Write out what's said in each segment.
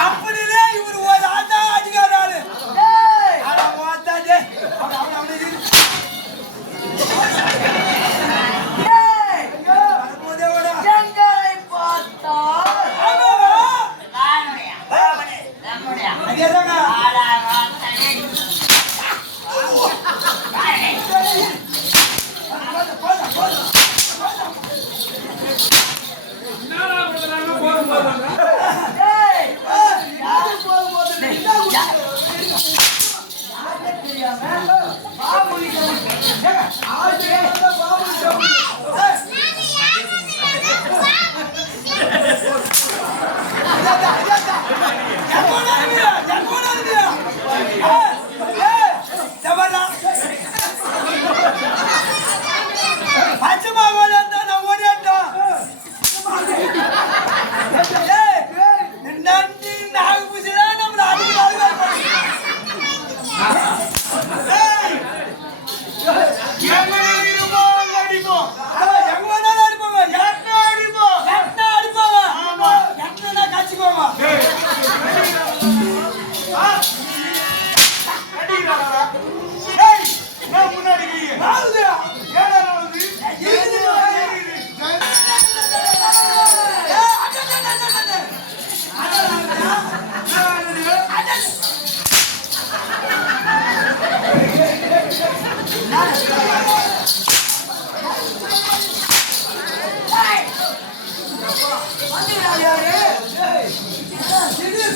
அப்படியே இவர் ஒரு ஆட்டா அடிக்காரு.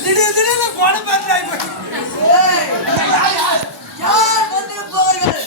திடீர்னு கொலை பண்றாங்க. யார் வந்து போவார்கள்?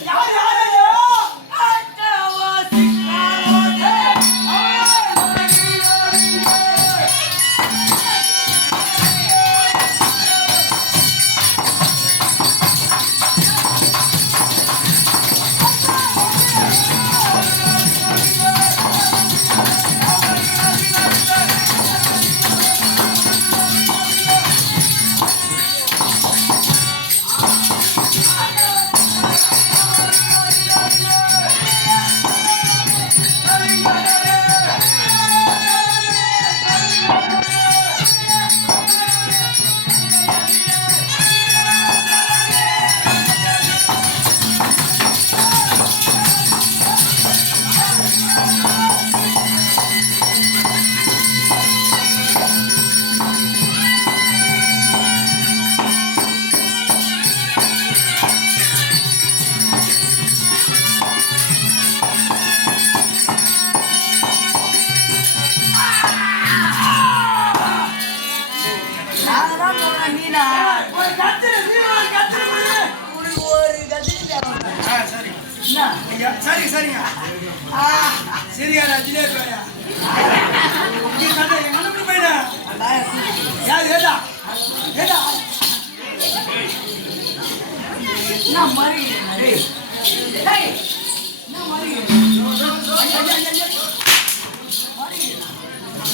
யார் சரி சரிங்க சரியா ரஜினே போயா எங்க போயிடா யார் ஏதா ஏதா நான் மாறி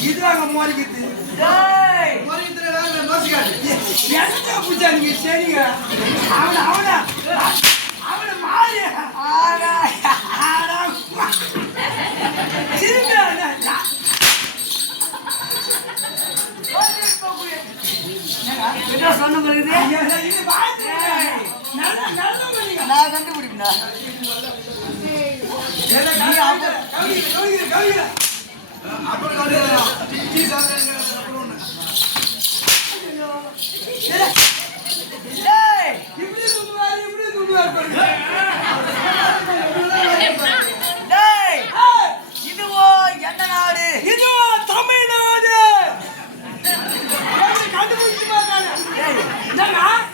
இதுவாங்க மாறிக்கிட்டு என்ன பூஜா நீங்க சரிங்க அவனை மாறி சொன்ன நான் கண்டுபிடிப்பா இப்படி இதுவோ எந்த நாடு? இதுவோ தமிழ்நாடு.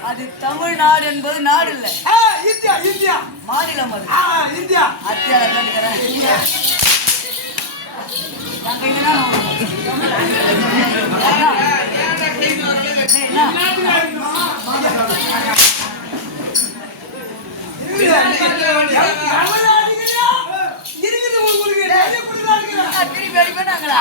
அது தமிழ்நாடு என்பது நாடு இல்ல, இந்தியா. இந்தியா மாநிலம். அது இந்தியா. அத்தியால கண்டுக்கிறேன். திருப்பி அடிப்பா நாங்களா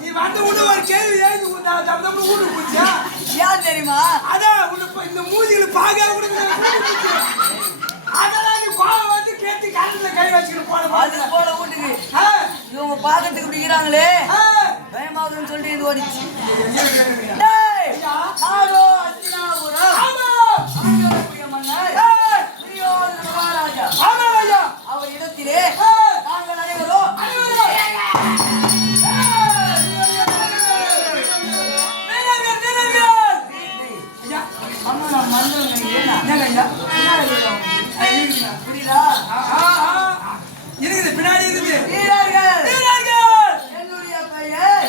நீ வந்து உள்ள ஒரு கேள்வி ஏன் வீடு போச்சா ஏன் தெரியுமா? அதான் இந்த மூஞ்சிகளை பார்க்க கொடுக்குற அதெல்லாம் நீ கோவம் வந்து கேட்டு காட்டுல கை வச்சுக்கிட்டு போன அது போல வீட்டுக்கு இவங்க பாக்கிறதுக்கு இப்படி இருக்கிறாங்களே பயமாவதுன்னு சொல்லிட்டு இது ஓடிச்சு. நாடோ அஸ்தினாபுரம் மன்னர் மகாராஜா அவர் இடத்திலே நாங்கள் அனைவரும் இருக்குது பின்னாடி இருக்குது என்னுடைய பையன்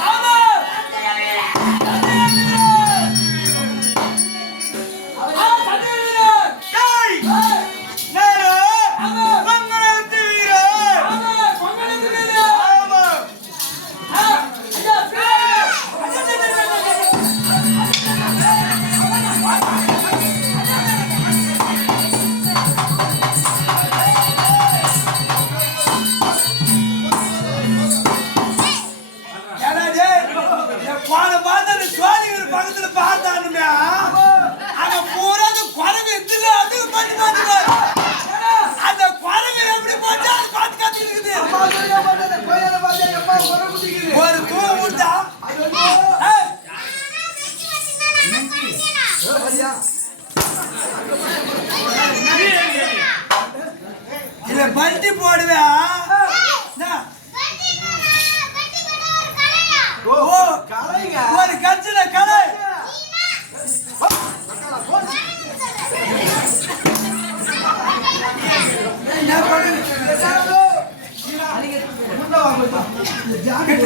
பக்கத்துல பார்த்தானுமே அங்க போறது குரங்கு எதுல அது பண்ணி அந்த குரங்கு எப்படி போச்சா பார்த்து காத்து இருக்குது ஒரு தூ விட்டா இல்ல பண்டி போடுவேன் ஒரு கட்சியில கலை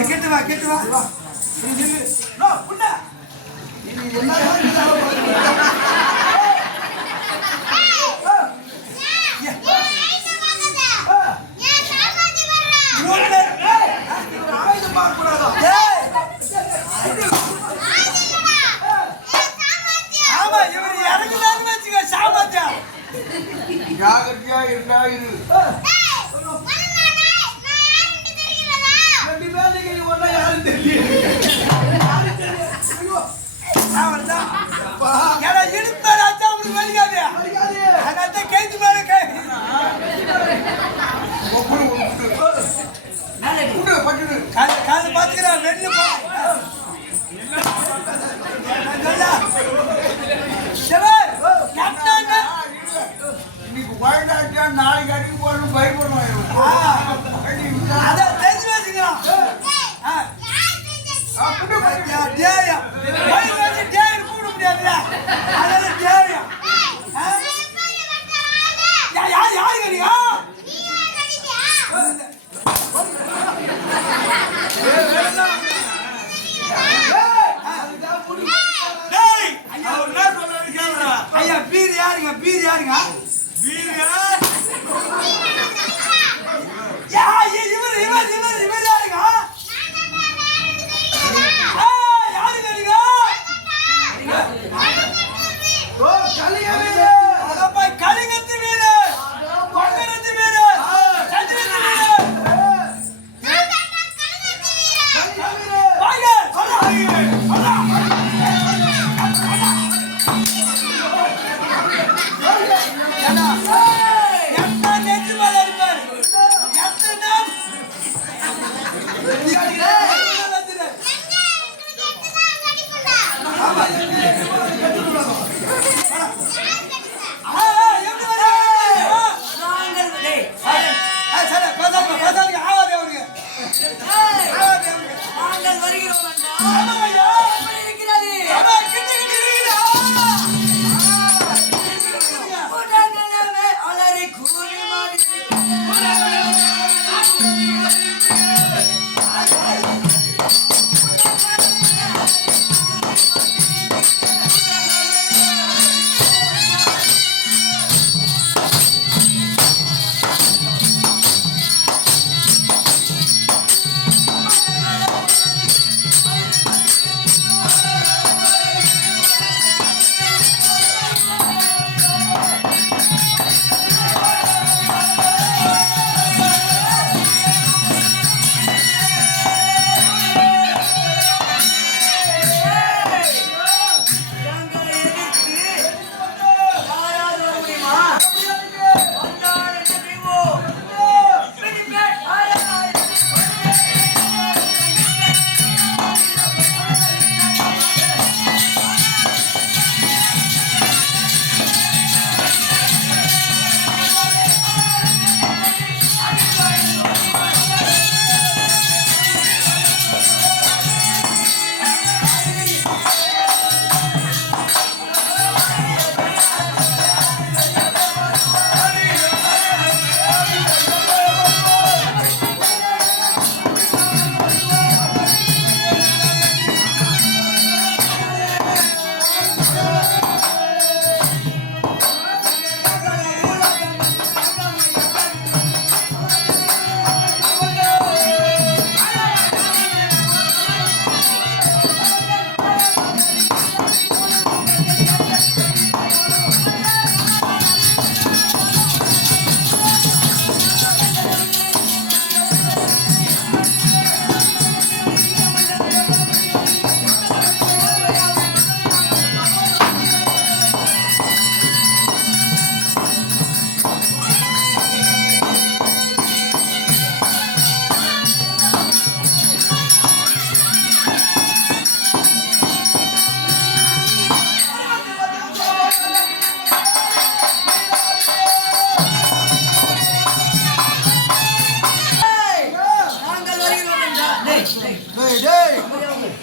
கெட்டு வா கெட்டு வா ஜாகிரதையா இருந்தா இரு. யாரும் தெரியல இடுப்பேன் வலிக்காது அதான் கைத்து மேல கை கால பாத்துக்கிறேன் வெளில இன்னைக்கு வாழ்ந்தாச்சா நாளைக்கு அடிக்க போறோம் பயப்படுவாங்க. அதான் தெரிஞ்சு வச்சுக்கலாம் கூட முடியாது அதெல்லாம் தேவையா யார் யாரு கிடையா ஐயா பீர் யாருங்க பீர் யாருங்க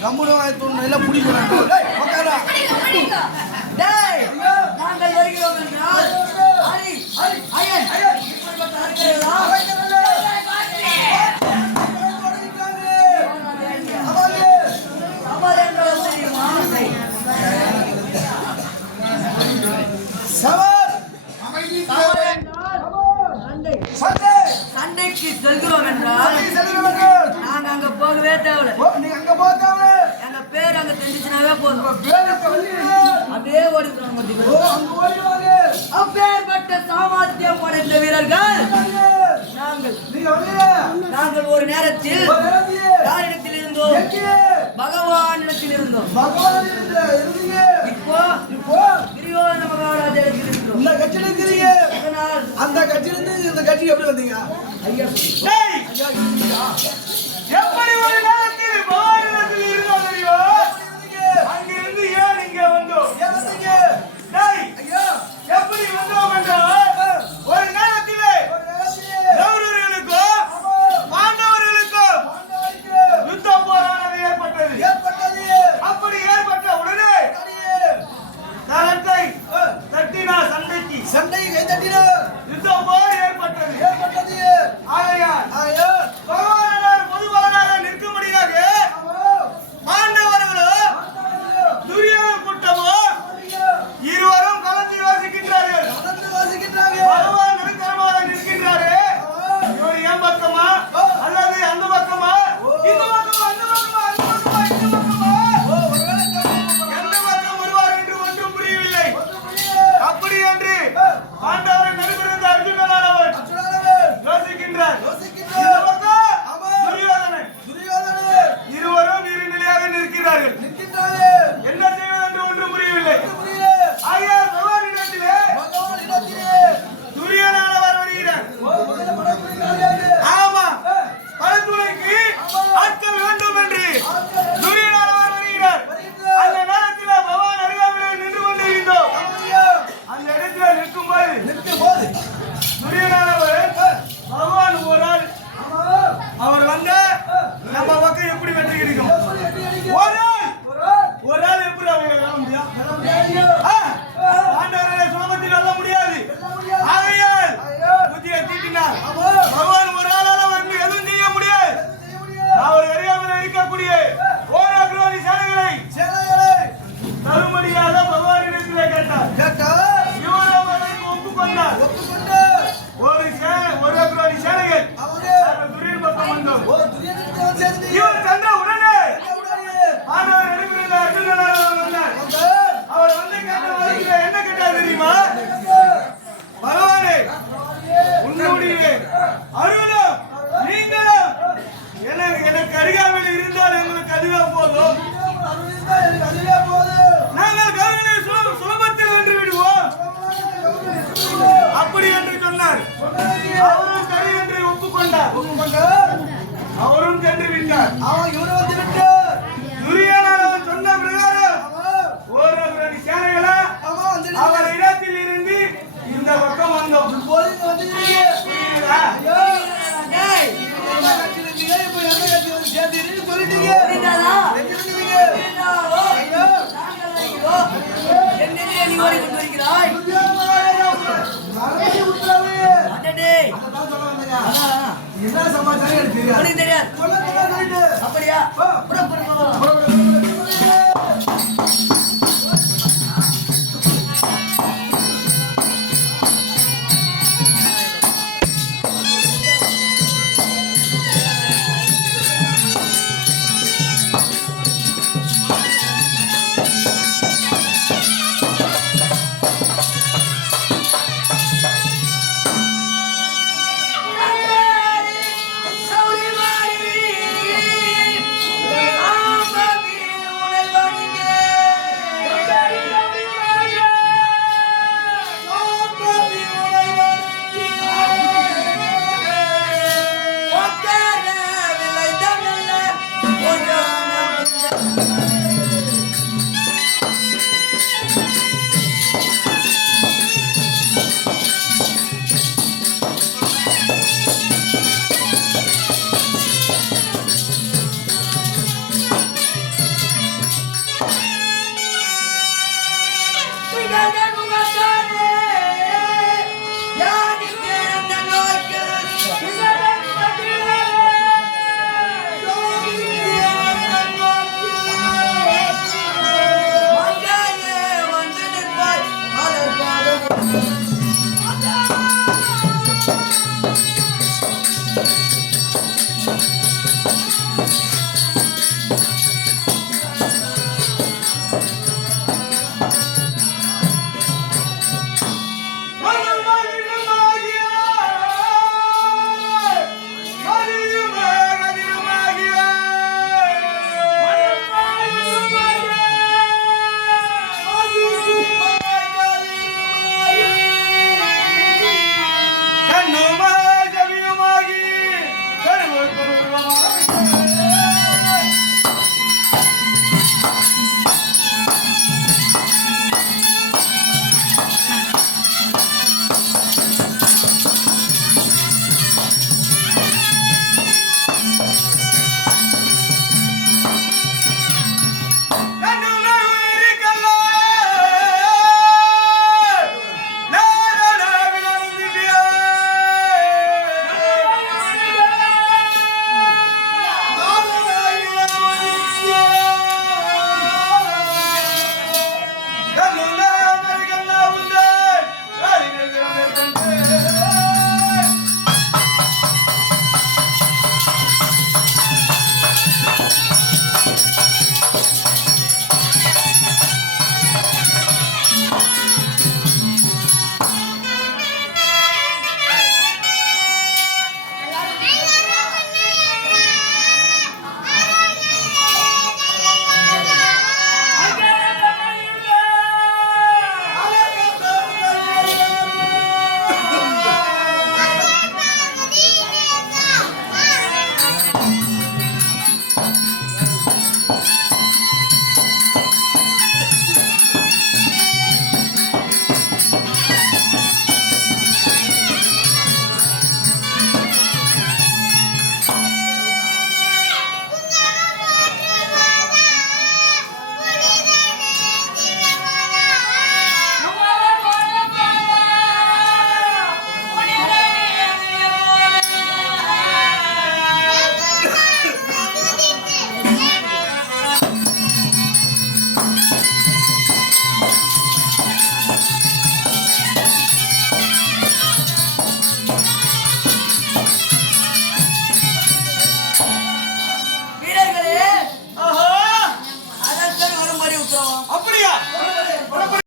கம்முனு வாய்த்து எல்லாம் பிடிக்கிறாங்க. டேய் உட்காரா. டேய் நாங்கள் வருகிறோம் என்றால் அலி அயன் இப்படிப்பட்ட ஆட்களா சவால் என்றால் தெரியுமா? சவால் சவால் என்றால் சண்டை. சண்டை சண்டைக்கு செல்கிறோம் என்றால் நாங்க அங்க போகவே தேவையில்லை. நீங்க அங்க போகாம எங்க பேர் அங்க தெரிஞ்சுச்சுனாவே போதும். பேரை சொல்லி அப்படியே ஓடிடுறாங்க. அங்க ஓடிவாங்க. அப்பேற்பட்ட சாமர்த்தியம் படைத்த வீரர்கள் நாங்கள். நாங்கள் ஒரு நேரத்தில் யாரிடத்தில் இருந்தோம்? பகவானிடத்தில் இருந்தோம். இப்போ துரியோதன மகாராஜிடத்தில் இருக்கிறோம். இந்த கட்சியில இருக்கிறீங்க. அதனால் அந்த கட்சியிலிருந்து இந்த கட்சிக்கு எப்படி வந்தீங்க? ஐயா எப்படி ஒரு நேரத்தில் பகவானிடத்தில் இருந்தோம் தெரியுமா? அங்கிருந்து ஏன் இங்க வந்தோம்? எப்படி வந்தோம் என்றால் ஒரு நேரத்திலே கௌரவர்களுக்கோ பாண்டவர்களுக்கோ யுத்த போரானது ஏற்பட்டது. அப்படி ஏற்பட்ட உடனே தரத்தை தட்டினா சண்டையை கை தட்டினா யுத்த போர் ஏற்பட்டது. ஆகையால் பகவானார் பொதுவானாக நிற்கும்படியாக பாண்டவர்களோ துரியோதன கூட்டமோ இருவரும் கலந்து யோசிக்கின்றார்கள். பகவான் நடுத்தரமாக நிற்கின்றாரு. இவர் என் பக்கமா அல்லது அந்த பக்கமா, இந்த பக்கமா, அந்த பக்கமா, அந்த பக்கமா, இந்த பக்கமா, எந்த பக்கம் வருவார் என்று ஒன்றும் புரியவில்லை. அப்படி என்று பாண்டவரை நடுவிருந்த அர்ஜுனனானவர் யோசிக்கின்றார். இந்த பக்கம் துரியோதனன். இருவரும் இரு நிலையாக நிற்கிறார்கள். என்ன செய்வது என்று ஒன்றும் புரியவில்லை. ஆகையால் பகவானிடத்திலே துரியோதனன் வருகிறார். ஆமா, பரத்துணைக்கு ஆட்கள் வேண்டும் என்று துரியோதனன் வருகிறார். அந்த நேரத்தில் பகவான் அருகாமையிலே நின்று கொண்டிருந்தோம். அந்த இடத்துல நிற்கும் போது துரியோதனன் பகவான் ஒரு ஆள் அவர் வந்த நம்ம பக்கம் எப்படி வெற்றி கிடைக்கும்? ஒரு ஆள் எப்படி அவங்க வெல்ல முடியும்? ஆண்டவரை சுலபத்தில் வெல்ல முடியாது. ஆகையால் புத்தியை தீட்டினார். பகவான் ஒரு ஆளால வந்து எதுவும் செய்ய முடியாது. அவர் அறியாமல் இருக்கக்கூடிய ஓராக்ரோதி சேனைகளை தருமடியாக பகவானிடத்திலே கேட்டார். இவரும் அதற்கு ஒப்புக்கொண்டார். ஒரு அக்ரோதி சேனைகள் துரியன் பக்கம் வந்தோம். இவர் சென்ற உடனே ஆண்டவர் எடுக்கிற அர்ஜுனனார் வந்தார். அவர் வந்து கேட்ட என்ன கேட்டார் தெரியுமா? பகவானே, உன்னுடைய அருளும் நீங்களும் எனக்கு அருகாமையில் இருந்தால் எங்களுக்கு அதுவே போதும். நாங்கள் கருணை சுலபத்தில் வென்று விடுவோம். அப்படி என்று சொன்னார். அவரும் சரி என்று ஒப்புக்கொண்டார். அவரும் சென்று விட்டார். துரியோதனன் சொன்ன பிரகாரம் ஒரு சேனைகளா அவர் இடத்தில் இருந்து இந்த பக்கம் வந்தோம். என்ன சமாச்சாரம் தெரியாது. அப்படியா? Sauri Mari, Amba அரசர் வரும்படி உத்தரவாம்.